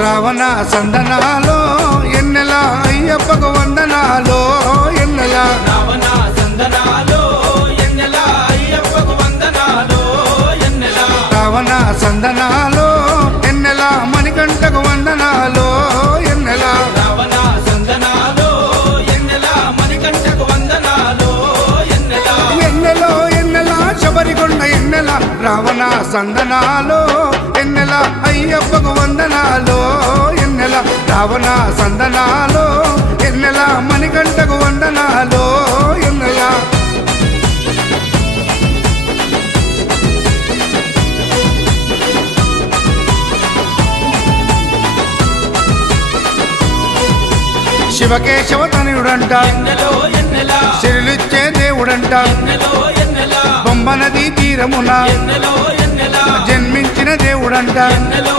రావణ సందనాలో ఎన్నెల అయ్యప్పకు వందనాలో ఎన్నెల రావణ సందనాలో ఎన్నెల అయ్యప్పకు వందనాలో ఎన్నెల రావణ సందనాలో ఎన్నెల మణికంఠకు వందనాలో ఎన్నెల రావణ సందనాలో ఎన్నెల మణికంఠకు వందనాలో ఎన్నెల ఎన్నెలో ఎన్నెల శబరికొండ ఎన్నెల రావణ సందనాలో ఎన్నెల అయ్యప్పకు వందనాలో ఎన్నెల రావణ సందనాలో ఎన్నెల మణికంఠకు వందనాలో ఎన్నెల శివకేశవ తనయుడంట ఎన్నెలో ఎన్నెల శిరులిచ్చే దేవుడంట ఎన్నెలో ఎన్నెల బొమ్మ నదీ తీరమున ఎన్నెలో ఎన్నెల జన్మించిన దేవుడంట ఎన్నెలో